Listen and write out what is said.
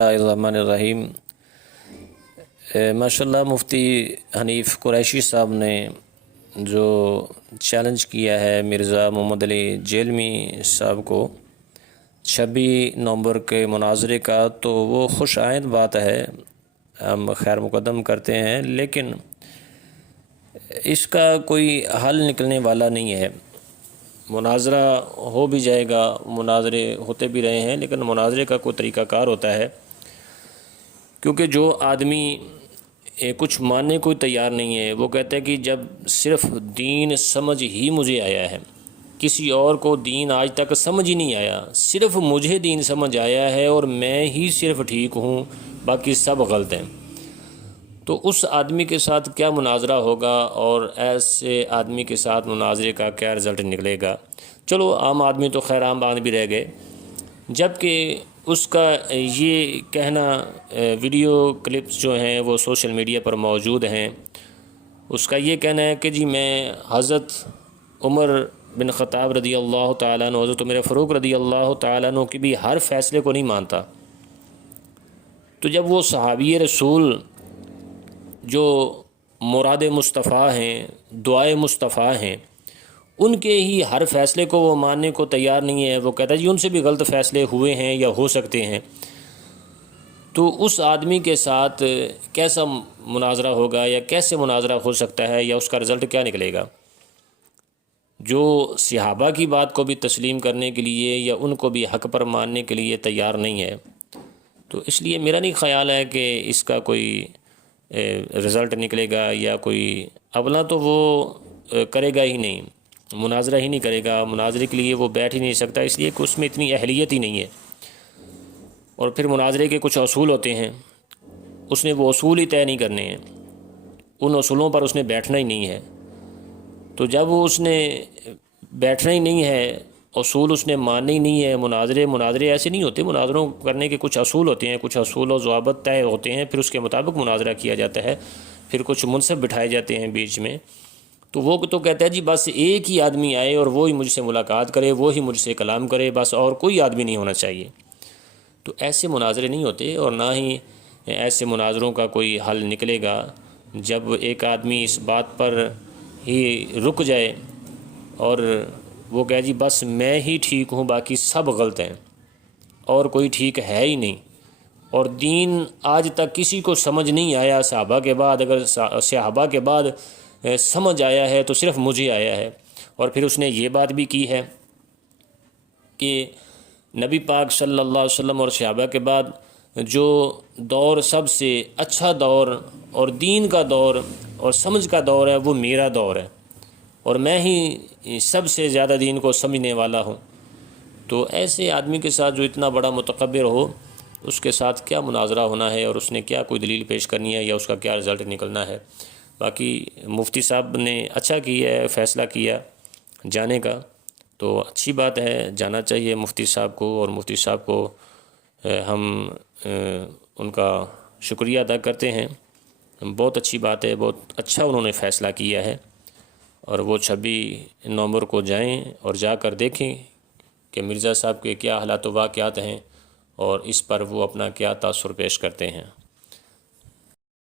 الرحمن الرحیم۔ ماشاءاللہ مفتی حنیف قریشی صاحب نے جو چیلنج کیا ہے مرزا محمد علی جیلمی صاحب کو 26 نومبر کے مناظرے کا، تو وہ خوش آئند بات ہے، ہم خیر مقدم کرتے ہیں، لیکن اس کا کوئی حل نکلنے والا نہیں ہے۔ مناظرہ ہو بھی جائے گا، مناظرے ہوتے بھی رہے ہیں، لیکن مناظرے کا کوئی طریقہ کار ہوتا ہے، کیونکہ جو آدمی کچھ ماننے کو تیار نہیں ہے، وہ کہتا ہے کہ جب صرف دین سمجھ ہی مجھے آیا ہے، کسی اور کو دین آج تک سمجھ ہی نہیں آیا، صرف مجھے دین سمجھ آیا ہے اور میں ہی صرف ٹھیک ہوں، باقی سب غلط ہیں، تو اس آدمی کے ساتھ کیا مناظرہ ہوگا اور ایسے آدمی کے ساتھ مناظرے کا کیا رزلٹ نکلے گا؟ چلو عام آدمی تو خیر عام آدمی بھی رہ گئے، جبکہ اس کا یہ کہنا ویڈیو کلپس جو ہیں وہ سوشل میڈیا پر موجود ہیں، اس کا یہ کہنا ہے کہ جی میں حضرت عمر بن خطاب رضی اللہ تعالیٰ عنہ، حضرت عمر فاروق رضی اللہ تعالیٰ عنہ کی بھی ہر فیصلے کو نہیں مانتا۔ تو جب وہ صحابی رسول جو مراد مصطفیٰ ہیں، دعائے مصطفیٰ ہیں، ان کے ہی ہر فیصلے کو وہ ماننے کو تیار نہیں ہے، وہ کہتا ہے جی ان سے بھی غلط فیصلے ہوئے ہیں یا ہو سکتے ہیں، تو اس آدمی کے ساتھ کیسا مناظرہ ہوگا یا کیسے مناظرہ ہو سکتا ہے، یا اس کا رزلٹ کیا نکلے گا؟ جو صحابہ کی بات کو بھی تسلیم کرنے کے لیے یا ان کو بھی حق پر ماننے کے لیے تیار نہیں ہے، تو اس لیے میرا نہیں خیال ہے کہ اس کا کوئی رزلٹ نکلے گا، یا کوئی اولا تو وہ کرے گا ہی نہیں، مناظرہ ہی نہیں کرے گا، مناظرے کے لیے وہ بیٹھ ہی نہیں سکتا، اس لیے کہ اس میں اتنی اہلیت ہی نہیں ہے۔ اور پھر مناظرے کے کچھ اصول ہوتے ہیں، اس نے وہ اصول ہی طے نہیں کرنے ہیں، ان اصولوں پر اس نے بیٹھنا ہی نہیں ہے، تو جب وہ اس نے بیٹھنا ہی نہیں ہے، اصول اس نے ماننا ہی نہیں ہے، مناظرے ایسے نہیں ہوتے، مناظروں کرنے کے کچھ اصول ہوتے ہیں، کچھ اصول و ضوابط طے ہوتے ہیں، پھر اس کے مطابق مناظرہ کیا جاتا ہے، پھر کچھ منصف بٹھائے جاتے ہیں بیچ میں، تو وہ تو کہتا ہے جی بس ایک ہی آدمی آئے اور وہی مجھ سے ملاقات کرے، وہی مجھ سے کلام کرے، بس اور کوئی آدمی نہیں ہونا چاہیے۔ تو ایسے مناظرے نہیں ہوتے، اور نہ ہی ایسے مناظروں کا کوئی حل نکلے گا جب ایک آدمی اس بات پر ہی رک جائے اور وہ کہے جی بس میں ہی ٹھیک ہوں، باقی سب غلط ہیں اور کوئی ٹھیک ہے ہی نہیں، اور دین آج تک کسی کو سمجھ نہیں آیا صحابہ کے بعد، اگر صحابہ کے بعد سمجھ آیا ہے تو صرف مجھے آیا ہے۔ اور پھر اس نے یہ بات بھی کی ہے کہ نبی پاک صلی اللہ علیہ وسلم اور صحابہ کے بعد جو دور سب سے اچھا دور اور دین کا دور اور سمجھ کا دور ہے وہ میرا دور ہے، اور میں ہی سب سے زیادہ دین کو سمجھنے والا ہوں۔ تو ایسے آدمی کے ساتھ جو اتنا بڑا متکبر ہو، اس کے ساتھ کیا مناظرہ ہونا ہے، اور اس نے کیا کوئی دلیل پیش کرنی ہے، یا اس کا کیا رزلٹ نکلنا ہے؟ باقی مفتی صاحب نے اچھا کیا ہے، فیصلہ کیا جانے کا، تو اچھی بات ہے، جانا چاہیے مفتی صاحب کو، اور مفتی صاحب کو ہم ان کا شکریہ ادا کرتے ہیں، بہت اچھی بات ہے، بہت اچھا انہوں نے فیصلہ کیا ہے، اور وہ 26 نومبر کو جائیں اور جا کر دیکھیں کہ مرزا صاحب کے کیا حالات و واقعات ہیں، اور اس پر وہ اپنا کیا تاثر پیش کرتے ہیں۔